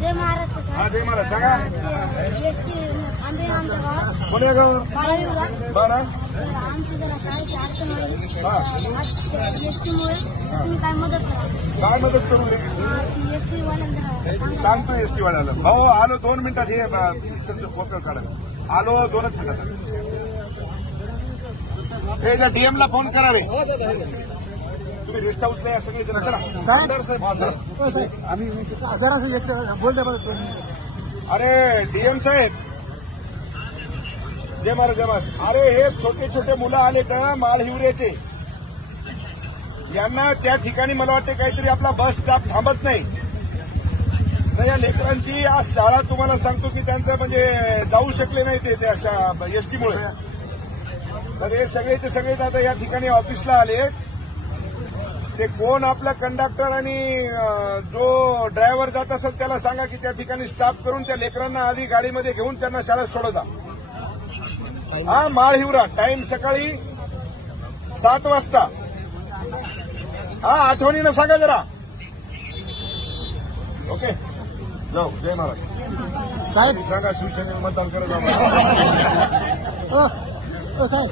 जय महाराष्ट्र हा साहेब. जय महाराज सांगा. एसटी आंबे आमच्या गावात कोण्या गाव बाळाविरा बरं आमची जरा शाळेची अडचण आली. हा एसटीमुळे तुम्ही काय मदत करा. काय मदत करू एसटी वाल्यांना सांगतो एसटी वाल्याला. भाऊ आलो 2 मिनिटात. हे फोटो काढा. आलो 2च मिनिटात. हे जर डीएमला फोन करा रे. तुम्ही रेस्ट हाऊसला या सगळे जण. चला साहेब आम्ही जरा बोलते बरं. अरे डीएम साहेब जय महाराज जय महाराज. अरे हे छोटे छोटे मुलं आले तर मालहिवऱ्याचे, यांना त्या ठिकाणी मला वाटते काहीतरी आपला बस स्टॉप थांबत नाही. तर या लेकरांची आज शाळा तुम्हाला सांगतो की त्यांचं म्हणजे जाऊ शकले नाही ते त्या एसटीमुळे. तर हे सगळेचे सगळेच आता या ठिकाणी ऑफिसला आले. ते कोण आपला कंडक्टर आणि जो ड्रायव्हर जात असेल त्याला सांगा की त्या ठिकाणी स्टॉप करून त्या लेकरांना आधी गाडीमध्ये घेऊन त्यांना शाळेत सोडवता. हा माळहिवरा टाइम सकाळी 7 वाजता. हा आठवणीनं सांगा जरा. ओके जाऊ. जय महाराज साहेब सांगा शिवसेनेला मतदान करत आम्हाला. साहेब